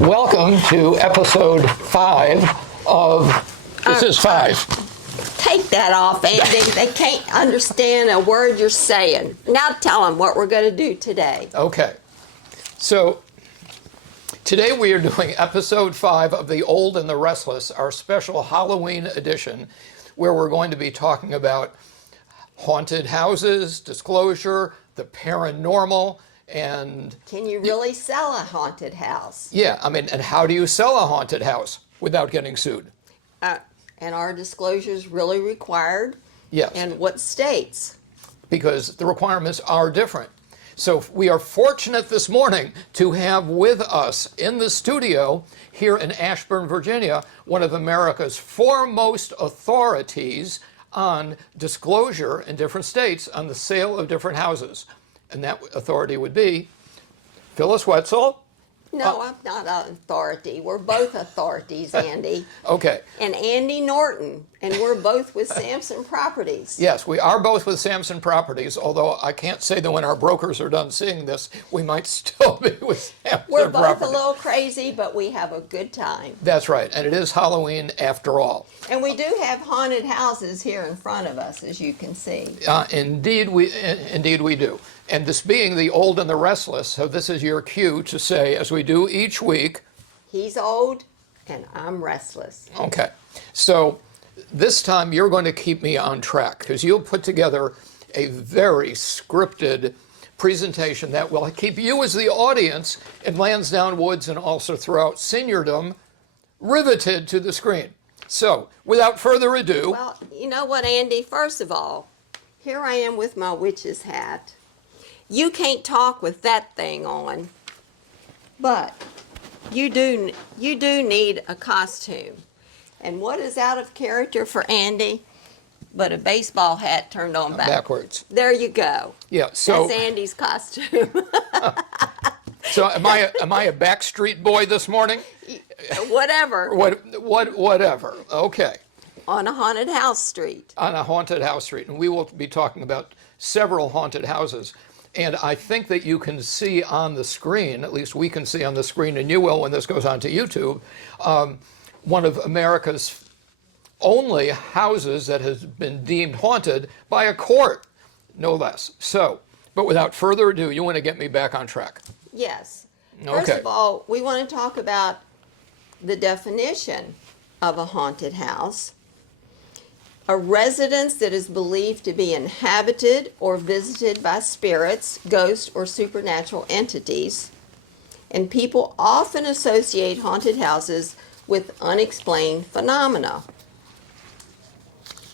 Welcome to episode 5 of, this is 5. Take that off, Andy. They can't understand a word you're saying. Now tell them what we're going to do today. Okay. So, today we are doing episode 5 of the Old and the Restless, our special Halloween edition, where we're going to be talking about haunted houses, disclosure, the paranormal, and... Can you really sell a haunted house? Yeah, I mean, and how do you sell a haunted house without getting sued? And are disclosures really required? Yes. And what states? Because the requirements are different. So we are fortunate this morning to have with us in the studio here in Ashburn, Virginia, one of America's foremost authorities on disclosure in different states on the sale of different houses. And that authority would be Phyllis Wetzel. No, I'm not an authority. We're both authorities, Andy. Okay. And Andy Norton, and we're both with Sampson Properties. Yes, we are both with Sampson Properties, although I can't say that when our brokers are done seeing this, we might still be with Sampson We're both Properties. a little crazy, but we have a good time. That's right, and it is Halloween after all. And we do have haunted houses here in front of us, as you can see. Indeed we do. And this being the Old and the Restless, so this is your cue to say, as we do each week. He's old, and I'm restless. Okay, so this time you're going to keep me on track, because you'll put together a very scripted presentation that will keep you as the audience in Lansdowne Woods and also throughout seniordom riveted to the screen. So, without further ado... Well, you know what, Andy? First of all, here I am with my witch's hat. You can't talk with that thing on, but you do need a costume. And what is out of character for Andy but a baseball hat turned on backwards? There you go. Yeah, so that's Andy's costume. So am I a backstreet boy this morning? Whatever. Whatever. Okay. On a haunted house street. On a haunted house street, and we will be talking about several haunted houses. And I think that you can see on the screen, at least we can see on the screen, and you will when this goes on to YouTube, one of America's only houses that has been deemed haunted by a court, no less. So, but without further ado, you want to get me back on track? Yes. Okay. First of all, we want to talk about the definition of a haunted house. A residence that is believed to be inhabited or visited by spirits, ghosts, or supernatural entities. And people often associate haunted houses with unexplained phenomena.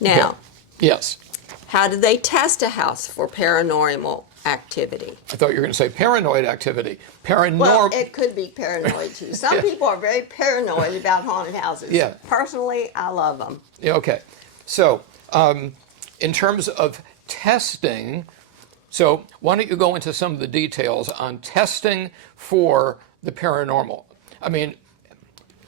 Now, Okay. Yes. how do they test a house for paranormal activity? I thought you were going to say paranoid activity. Well, it could be paranoid too. Some people are very paranoid about haunted houses. Yeah. Personally, I love them. Yeah, okay. So, in terms of testing, so why don't you go into some of the details on testing for the paranormal? I mean,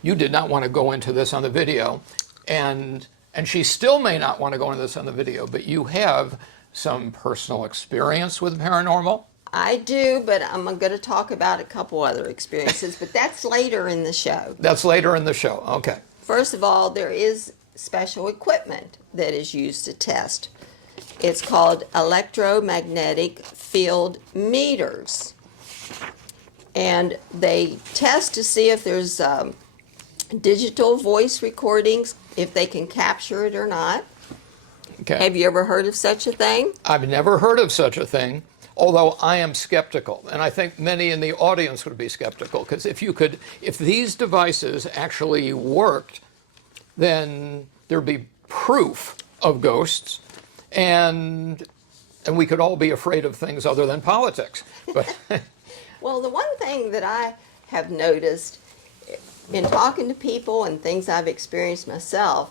you did not want to go into this on the video, and she still may not want to go into this on the video, but you have some personal experience with paranormal? I do, but I'm going to talk about a couple other experiences, but that's later in the show. That's later in the show, okay. First of all, there is special equipment that is used to test. It's called electromagnetic field meters. And they test to see if there's digital voice recordings, if they can capture it or not. Okay. Have you ever heard of such a thing? I've never heard of such a thing, although I am skeptical. And I think many in the audience would be skeptical, because if these devices actually worked, then there'd be proof of ghosts, and we could all be afraid of things other than politics. But Well, the one thing that I have noticed in talking to people and things I've experienced myself,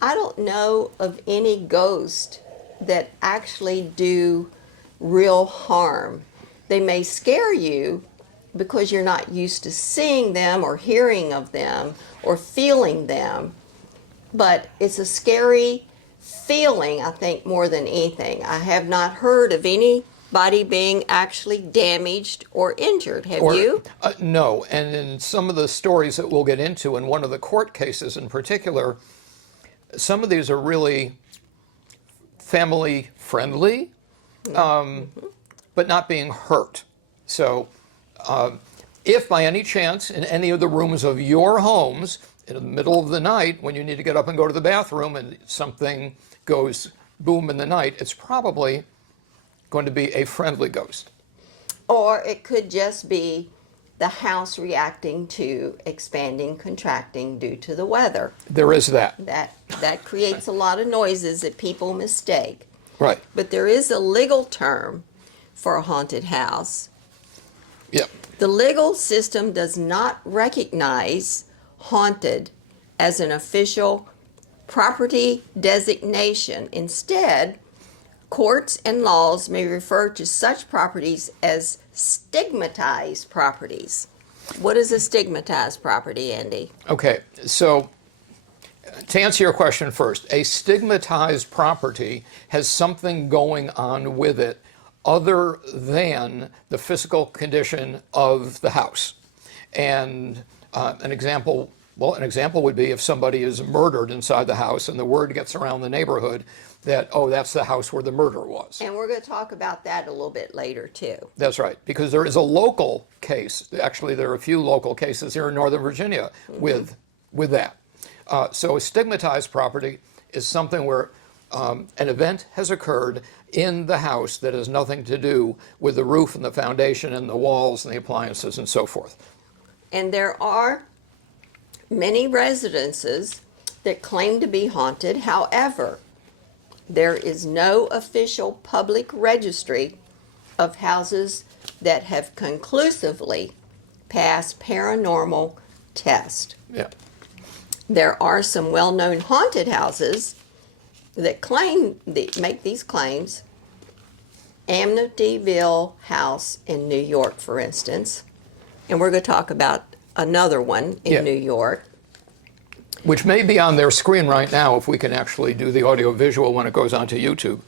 I don't know of any ghosts that actually do real harm. They may scare you because you're not used to seeing them or hearing of them or feeling them. But it's a scary feeling, I think, more than anything. I have not heard of any anybody being actually damaged or injured. Have you? No, and in some of the stories that we'll get into, in one of the court cases in particular, some of these are really family friendly, but not being hurt. So if by any chance in any of the rooms of your homes, in the middle of the night, when you need to get up and go to the bathroom and something goes boom in the night, it's probably going to be a friendly ghost. Or it could just be the house reacting to expanding, contracting due to the weather. There is that. That creates a lot of noises that people mistake. Right. But there is a legal term for a haunted house. Yep. The legal system does not recognize haunted as an official property designation. Instead, courts and laws may refer to such properties as stigmatized properties. What is a stigmatized property, Andy? Okay, so to answer your question first, a stigmatized property has something going on with it other than the physical condition of the house. And an example would be if somebody is murdered inside the house and the word gets around the neighborhood that, oh, that's the house where the murder was. And we're going to talk about that a little bit later, too. That's right, because there is a local case. Actually, there are a few local cases here in Northern Virginia with that. So a stigmatized property is something where an event has occurred in the house that has nothing to do with the roof and the foundation and the walls and the appliances and so forth. And there are many residences that claim to be haunted. However, there is no official public registry of houses that have conclusively passed paranormal test. Yeah. There are some well-known haunted houses that make these claims. Amityville House in New York, for instance, and we're going to talk about another one in New York. Which may be on their screen right now if we can actually do the audio visual when it goes onto YouTube.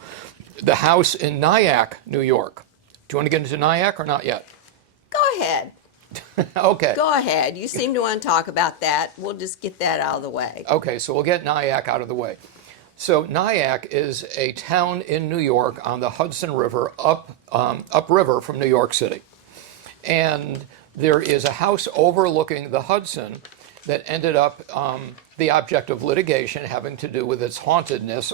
The house in Nyack, New York. Do you want to get into Nyack or not yet? Go ahead. Okay. Go ahead. You seem to want to talk about that. We'll just get that out of the way. Okay, so we'll get Nyack out of the way. So Nyack is a town in New York on the Hudson River, upriver from New York City. And there is a house overlooking the Hudson that ended up the object of litigation having to do with its hauntedness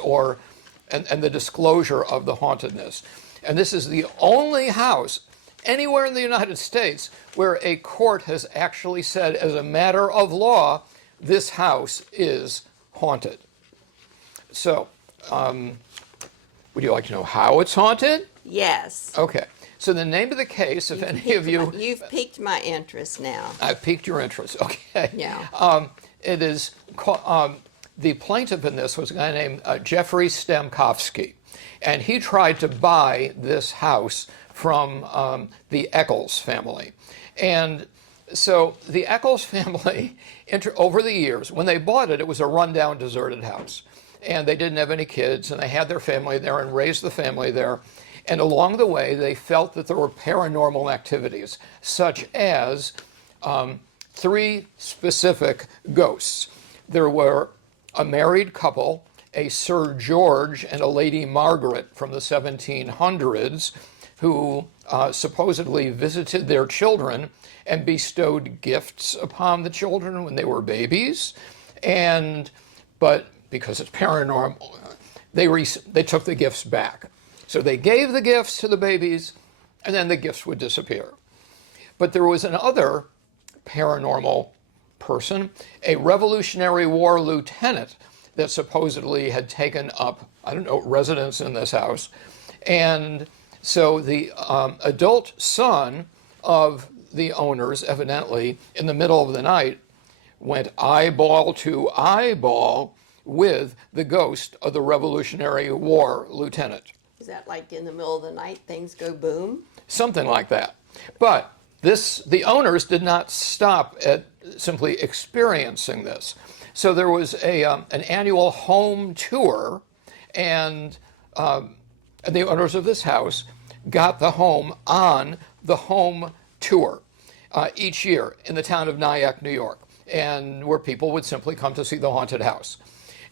and the disclosure of the hauntedness. And this is the only house anywhere in the United States where a court has actually said, as a matter of law, this house is haunted. So, would you like to know how it's haunted? Yes. Okay. So the name of the case, if any of you... You've piqued my interest now. I've piqued your interest, okay. Yeah. It is, the plaintiff in this was a guy named Jeffrey Stambovsky. And he tried to buy this house from the Eccles family. And so the Eccles family, over the years, when they bought it, it was a rundown, deserted house. And they didn't have any kids, and they had their family there and raised the family there. And along the way, they felt that there were paranormal activities, such as 3 specific ghosts. There were a married couple, a Sir George and a Lady Margaret from the 1700s, who supposedly visited their children and bestowed gifts upon the children when they were babies. But because it's paranormal, they took the gifts back. So they gave the gifts to the babies, and then the gifts would disappear. But there was another paranormal person, a Revolutionary War lieutenant that supposedly had taken up, residence in this house. And so the adult son of the owners, evidently, in the middle of the night, went eyeball to eyeball with the ghost of the Revolutionary War lieutenant. Is that like in the middle of the night, things go boom? Something like that. But the owners did not stop at simply experiencing this. So there was an annual home tour, and the owners of this house got the home on the home tour each year in the town of Nyack, New York, and where people would simply come to see the haunted house.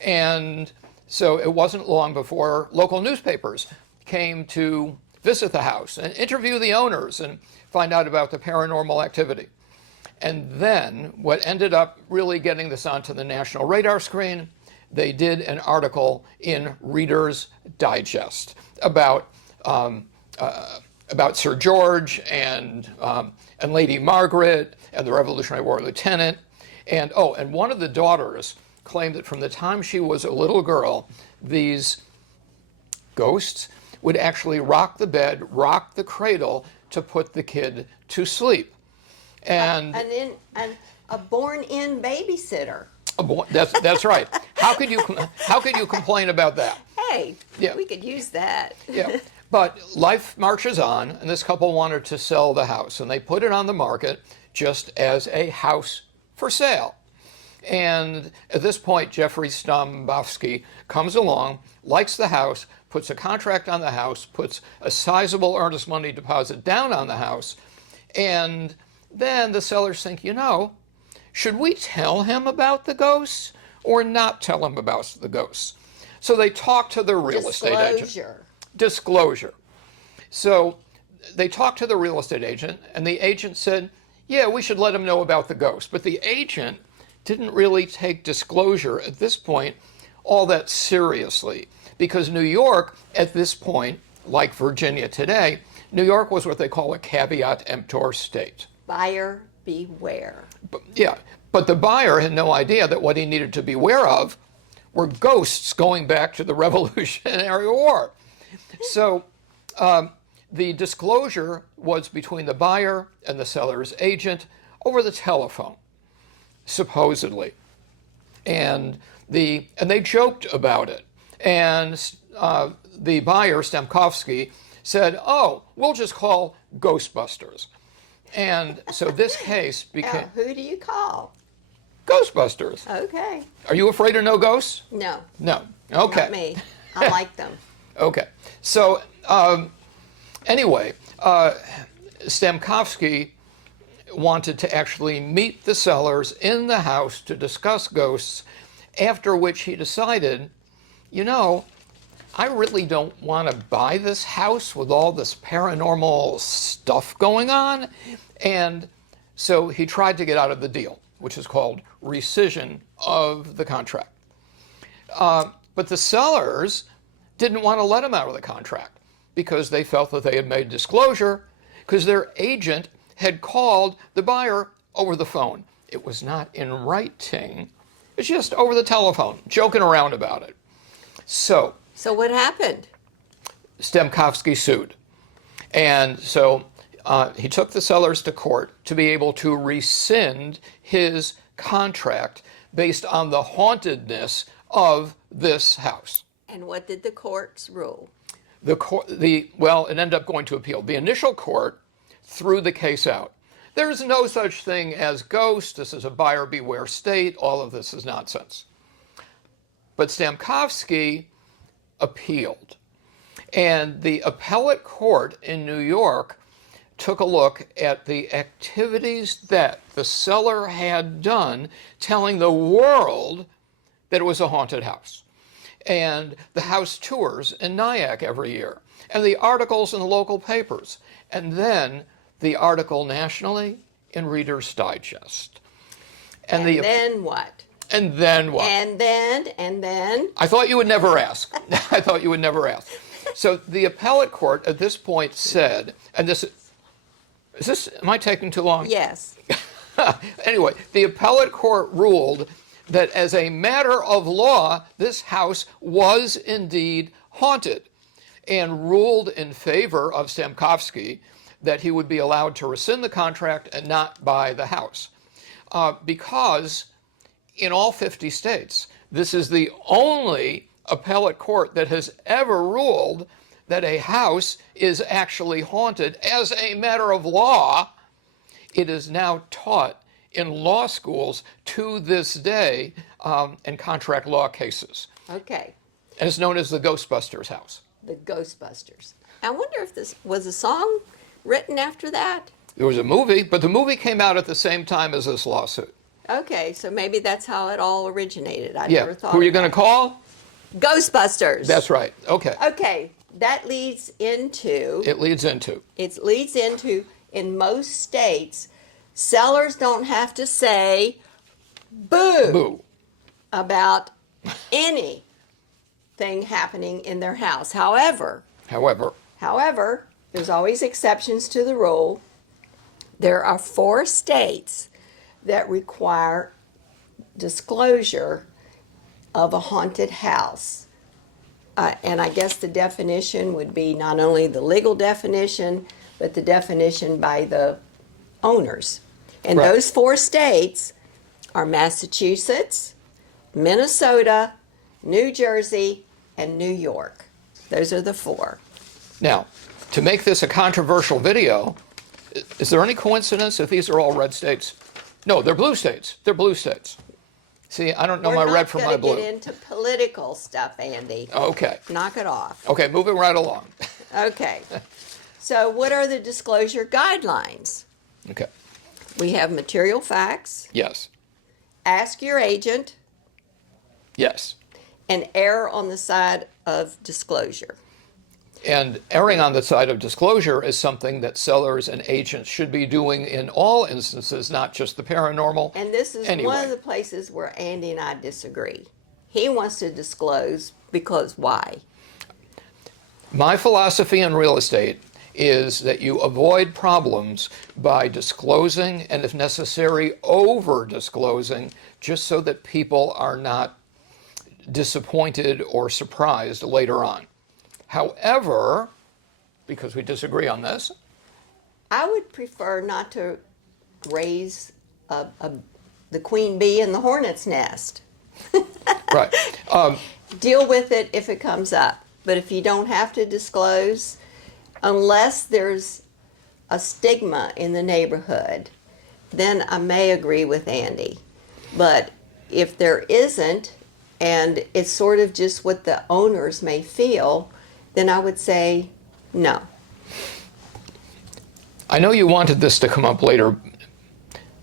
And so it wasn't long before local newspapers came to visit the house and interview the owners and find out about the paranormal activity. And then what ended up really getting this onto the national radar screen, they did an article in Reader's Digest about Sir George and Lady Margaret and the Revolutionary War lieutenant. And one of the daughters claimed that from the time she was a little girl, these ghosts would actually rock the bed, rock the cradle to put the kid to sleep. And a born-in babysitter. That's right. How could you complain about that? Hey, Yeah. we could use that. Yeah. But life marches on, and this couple wanted to sell the house, and they put it on the market just as a house for sale. And at this point, Jeffrey Stambovsky comes along, likes the house, puts a contract on the house, puts a sizable earnest money deposit down on the house, and then the sellers think, should we tell him about the ghosts or not tell him about the ghosts? So they talk to the real estate agent. Disclosure. So they talked to the real estate agent, and the agent said, yeah, we should let him know about the ghost. But the agent didn't really take disclosure at this point all that seriously, because New York at this point, like Virginia today, New York was what they call a caveat emptor state. Buyer beware. But the buyer had no idea that what he needed to beware of were ghosts going back to the Revolutionary War. So the disclosure was between the buyer and the seller's agent over the telephone, supposedly. And they joked about it. And the buyer, Stambovsky, said, we'll just call Ghostbusters. And so this case became... Who do you call? Ghostbusters. Okay. Are you afraid of no ghosts? No. No. Okay. Not me. I like them. Okay. So anyway, Stambovsky wanted to actually meet the sellers in the house to discuss ghosts, after which he decided, I really don't want to buy this house with all this paranormal stuff going on. And so he tried to get out of the deal, which is called rescission of the contract. But the sellers didn't want to let him out of the contract because they felt that they had made disclosure because their agent had called the buyer over the phone. It was not in writing. It's just over the telephone, joking around about it. So what happened? Stambovsky sued. And so he took the sellers to court to be able to rescind his contract based on the hauntedness of this house. And what did the courts rule? It ended up going to appeal. The initial court threw the case out. There's no such thing as ghosts. This is a buyer beware state. All of this is nonsense. But Stambovsky appealed. And the appellate court in New York took a look at the activities that the seller had done, telling the world that it was a haunted house. And the house tours in Nyack every year, and the articles in the local papers, and then the article nationally in Reader's Digest. And then what? And then what? And then? I thought you would never ask. I thought you would never ask. So the appellate court at this point said, and am I taking too long? Yes. Anyway, the appellate court ruled that as a matter of law, this house was indeed haunted, and ruled in favor of Stambovsky that he would be allowed to rescind the contract and not buy the house. Because in all 50 states, this is the only appellate court that has ever ruled that a house is actually haunted as a matter of law. It is now taught in law schools to this day in contract law cases. Okay. And it's known as the Ghostbusters house. The Ghostbusters. I wonder if this was a song written after that. There was a movie, but the movie came out at the same time as this lawsuit. Okay, so maybe that's how it all originated. I Yeah. never thought. Who are you of going to that. call? Ghostbusters. That's right. Okay. Okay, that leads into. It leads into. It leads into, in most states, sellers don't have to say boo, Boo. about anything happening in their house. However, there's always exceptions to the rule. There are 4 states that require disclosure of a haunted house. And I guess the definition would be not only the legal definition, but the definition by the owners. And Right. those 4 states are Massachusetts, Minnesota, New Jersey, and New York. Those are the 4. Now, to make this a controversial video, is there any coincidence if these are all red states? No, they're blue states. They're blue states. See, I don't know my red from my blue. We're not going to get into political stuff, Andy. Okay. Knock it off. Okay, moving right along. Okay. So what are the disclosure guidelines? Okay. We have material facts, Yes. ask your agent, Yes. and err on the side of disclosure. And erring on the side of disclosure is something that sellers and agents should be doing in all instances, not just the paranormal. And this is Anyway. one of the places where Andy and I disagree. He wants to disclose because why? My philosophy in real estate is that you avoid problems by disclosing and, if necessary, over disclosing, just so that people are not disappointed or surprised later on. However, because we disagree on this, I would prefer not to raise the queen bee in the hornet's nest. right. Deal with it if it comes up. But if you don't have to disclose, unless there's a stigma in the neighborhood, then I may agree with Andy. But if there isn't, and it's sort of just what the owners may feel, then I would say no. I know you wanted this to come up later.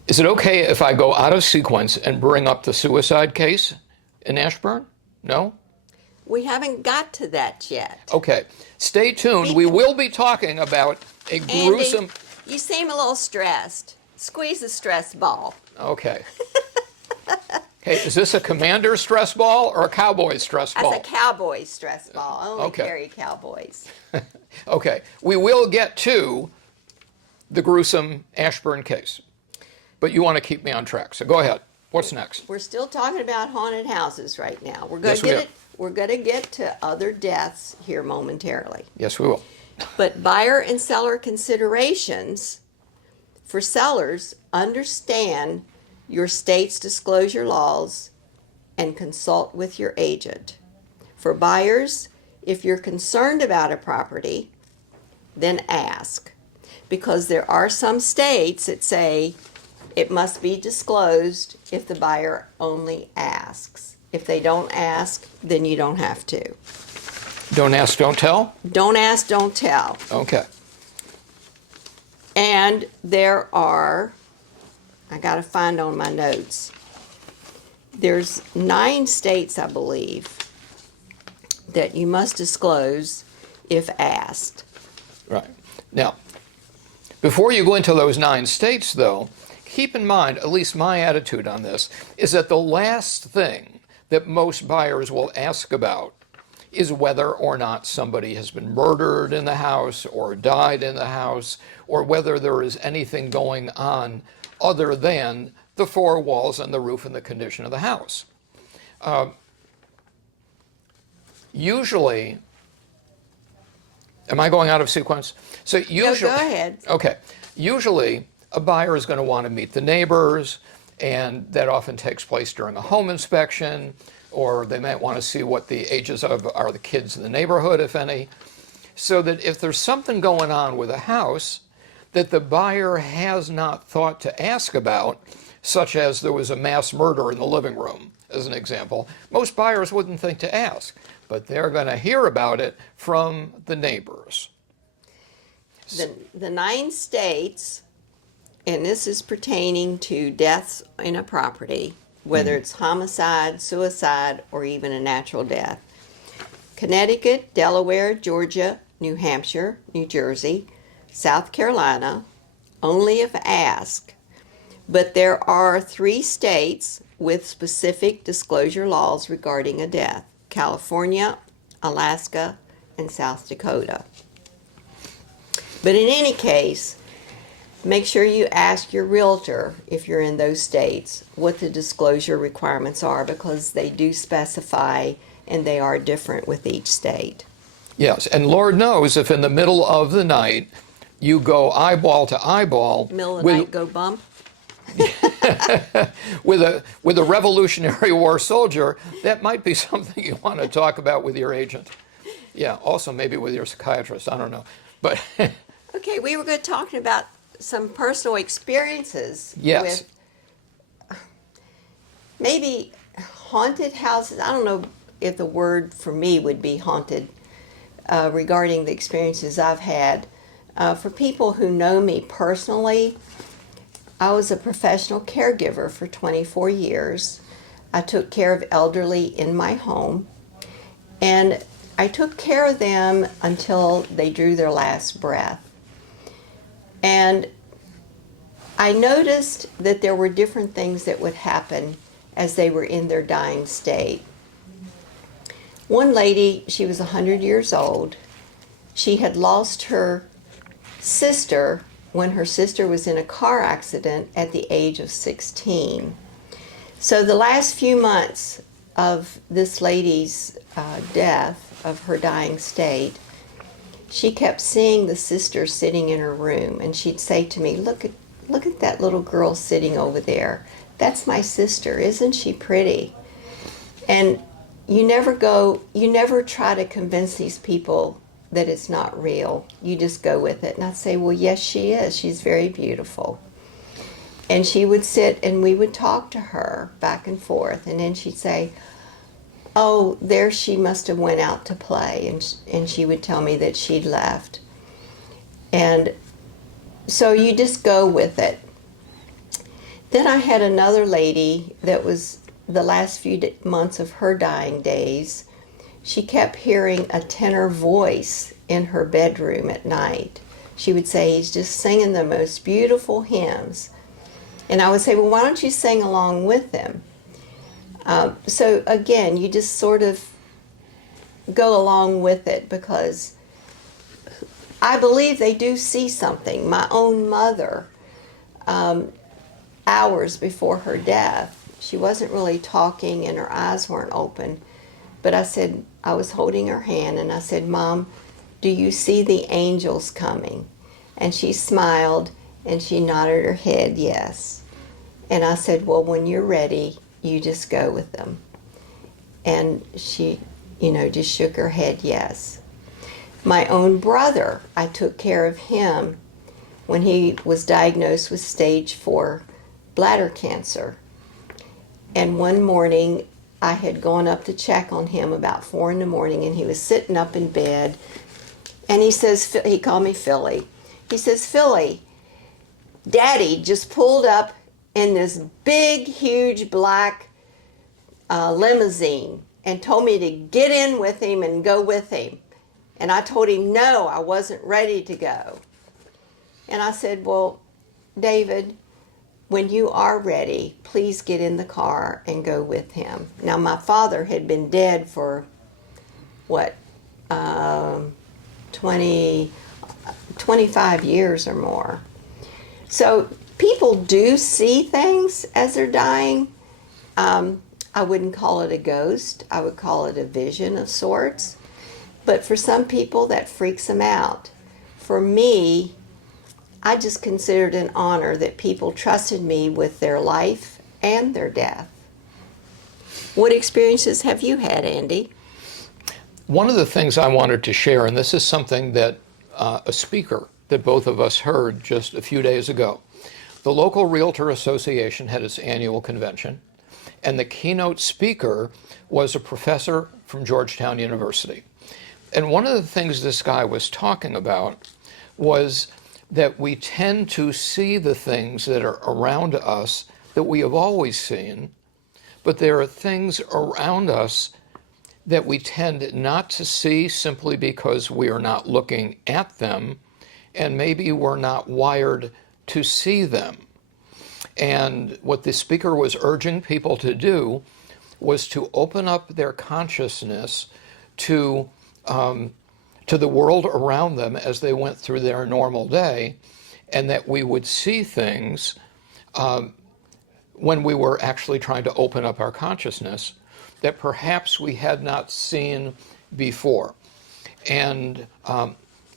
Is it okay if I go out of sequence and bring up the suicide case in Ashburn? No? We haven't got to that yet. Okay. Stay tuned. We will be talking about a gruesome... Andy, you seem a little stressed. Squeeze the stress ball. Okay. Hey, is this a commander stress ball or a cowboy stress ball? That's a cowboy stress ball. I only Okay. carry cowboys. Okay. We will get to the gruesome Ashburn case. But you want to keep me on track, so go ahead. What's next? We're still talking about haunted houses right now. We're going Yes, to we get are. it. We're going to get to other deaths here momentarily. Yes, we will. But buyer and seller considerations for sellers: understand your state's disclosure laws and consult with your agent. For buyers, if you're concerned about a property, then ask, because there are some states that say it must be disclosed if the buyer only asks. If they don't ask, then you don't have to. Don't ask, don't tell? Don't ask, don't tell. Okay. And there are, I got to find on my notes, there's 9 states, I believe, that you must disclose if asked. Right. Now, before you go into those 9 states, though, keep in mind, at least my attitude on this, is that the last thing that most buyers will ask about is whether or not somebody has been murdered in the house or died in the house, or whether there is anything going on other than the 4 walls and the roof and the condition of the house. Usually, am I going out of sequence? So usually, go ahead. Okay. Usually, a buyer is going to want to meet the neighbors, and that often takes place during a home inspection, or they might want to see what the ages of are the kids in the neighborhood, if any, so that if there's something going on with a house that the buyer has not thought to ask about, such as there was a mass murder in the living room, as an example, most buyers wouldn't think to ask, but they're going to hear about it from the neighbors. the 9 states, and this is pertaining to deaths in a property, whether it's homicide, suicide, or even a natural death. Connecticut, Delaware, Georgia, New Hampshire, New Jersey, South Carolina, only if asked. But there are 3 states with specific disclosure laws regarding a death: California, Alaska, and South Dakota. But in any case, make sure you ask your realtor, if you're in those states, what the disclosure requirements are, because they do specify and they are different with each state. Yes, and Lord knows if in the middle of the night you go eyeball to eyeball Middle of the night, go bump. with a Revolutionary War soldier, that might be something you want to talk about with your agent. Yeah, also maybe with your psychiatrist, I don't know. But Okay, we were good talking about some personal experiences yes. with maybe haunted houses. I don't know if the word for me would be haunted regarding the experiences I've had. For people who know me personally, I was a professional caregiver for 24 years. I took care of elderly in my home, and I took care of them until they drew their last breath. And I noticed that there were different things that would happen as they were in their dying state. One lady, she was 100 years old. She had lost her sister when her sister was in a car accident at the age of 16. So the last few months of this lady's death, of her dying state, she kept seeing the sister sitting in her room, and she'd say to me, look at that little girl sitting over there. That's my sister. Isn't she pretty? And you never try to convince these people that it's not real. You just go with it. And I'd say, well, yes, she is. She's very beautiful. And she would sit and we would talk to her back and forth. And then she'd say, oh, there she must have went out to play. And she would tell me that she'd left. And so you just go with it. Then I had another lady that was the last few months of her dying days. She kept hearing a tenor voice in her bedroom at night. She would say, he's just singing the most beautiful hymns. And I would say, well, why don't you sing along with him? So again, you just sort of go along with it, because I believe they do see something. My own mother, hours before her death, she wasn't really talking and her eyes weren't open. But I was holding her hand and I said, Mom, do you see the angels coming? And she smiled and she nodded her head, yes. And I said, well, when you're ready, you just go with them. And she, just shook her head, yes. My own brother, I took care of him when he was diagnosed with stage 4 bladder cancer. And one morning, I had gone up to check on him about 4 in the morning, and he was sitting up in bed, and he called me Philly. He says, Philly, Daddy just pulled up in this big, huge black limousine and told me to get in with him and go with him. And I told him, no, I wasn't ready to go. And I said, well, David, when you are ready, please get in the car and go with him. Now, my father had been dead for, 25 years or more. So people do see things as they're dying. I wouldn't call it a ghost. I would call it a vision of sorts. But for some people, that freaks them out. For me, I just considered an honor that people trusted me with their life and their death. What experiences have you had, Andy? One of the things I wanted to share, and this is something that a speaker that both of us heard just a few days ago. The local Realtor Association had its annual convention, and the keynote speaker was a professor from Georgetown University. And one of the things this guy was talking about was that we tend to see the things that are around us that we have always seen, but there are things around us that we tend not to see simply because we are not looking at them, and maybe we're not wired to see them. And what the speaker was urging people to do was to open up their consciousness to the world around them as they went through their normal day, and that we would see things when we were actually trying to open up our consciousness that perhaps we had not seen before. And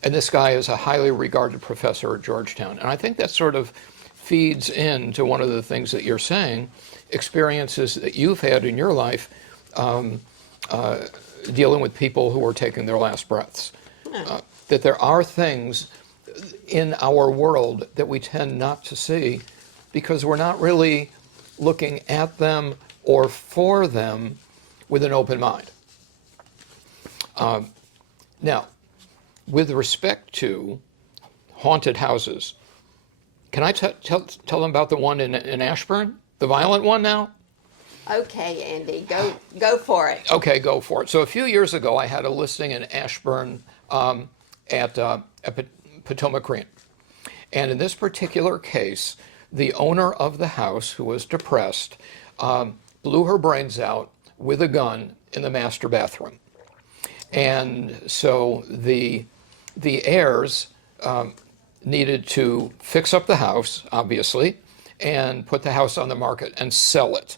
this guy is a highly regarded professor at Georgetown. And I think that sort of feeds into one of the things that you're saying, experiences that you've had in your life dealing with people who are taking their last breaths. That there are things in our world that we tend not to see because we're not really looking at them or for them with an open mind. Now, with respect to haunted houses, can I tell them about the one in Ashburn, the violent one now? Okay, Andy, go for it. Okay, go for it. So a few years ago, I had a listing in Ashburn at Potomac Green. And in this particular case, the owner of the house, who was depressed, blew her brains out with a gun in the master bathroom. And so the heirs needed to fix up the house, obviously, and put the house on the market and sell it.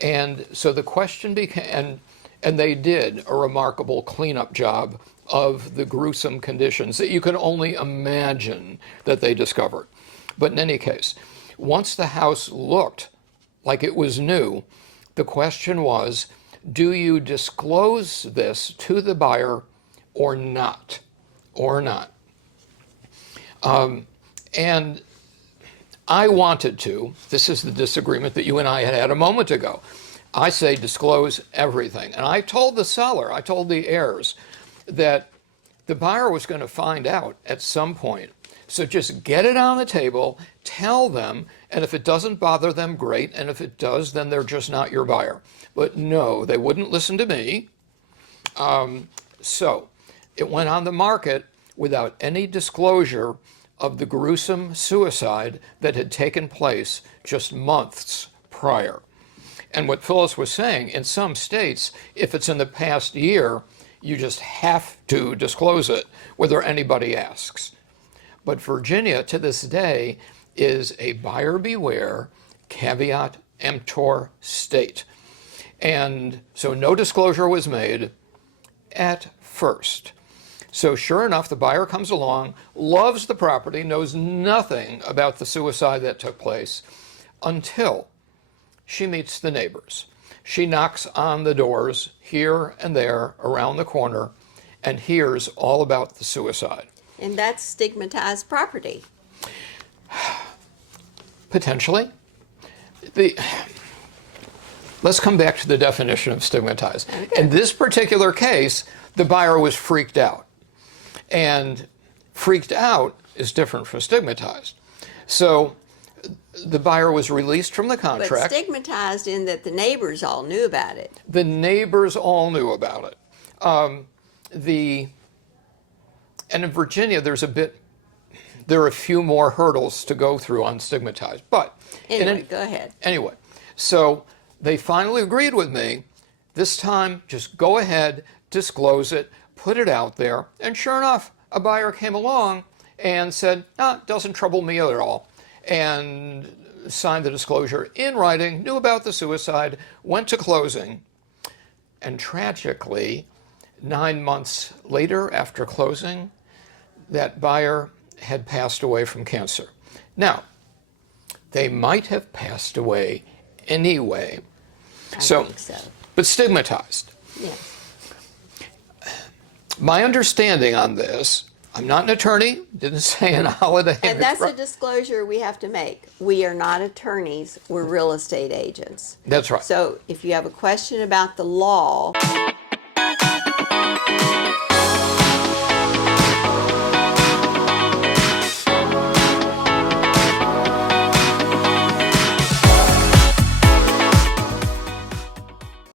And so the question became, and they did a remarkable cleanup job of the gruesome conditions that you can only imagine that they discovered. But in any case, once the house looked like it was new, the question was, do you disclose this to the buyer or not? Or not? And I wanted to, this is the disagreement that you and I had a moment ago. I say disclose everything. And I told the seller, I told the heirs, that the buyer was going to find out at some point. So just get it on the table, tell them, and if it doesn't bother them, great. And if it does, then they're just not your buyer. But no, they wouldn't listen to me. So it went on the market without any disclosure of the gruesome suicide that had taken place just months prior. And what Phyllis was saying, in some states, if it's in the past year, you just have to disclose it, whether anybody asks. But Virginia, to this day, is a buyer beware, caveat emptor state. And so no disclosure was made at first. So sure enough, the buyer comes along, loves the property, knows nothing about the suicide that took place until she meets the neighbors. She knocks on the doors here and there around the corner and hears all about the suicide. And that's stigmatized property. Potentially. Let's come back to the definition of stigmatized. Okay. In this particular case, the buyer was freaked out. And freaked out is different from stigmatized. So the buyer was released from the contract. But stigmatized in that the neighbors all knew about it. The neighbors all knew about it. And in Virginia, there are a few more hurdles to go through on stigmatized. But Anyway, go ahead. Anyway, so they finally agreed with me. This time, just go ahead, disclose it, put it out there. And sure enough, a buyer came along and said, it doesn't trouble me at all. And signed the disclosure in writing, knew about the suicide, went to closing. And tragically, 9 months later after closing, that buyer had passed away from cancer. Now, they might have passed away anyway. I think so. But stigmatized. Yes. My understanding on this, I'm not an attorney, didn't say an holiday. And that's a disclosure we have to make. We are not attorneys, we're real estate agents. That's right. So if you have a question about the law,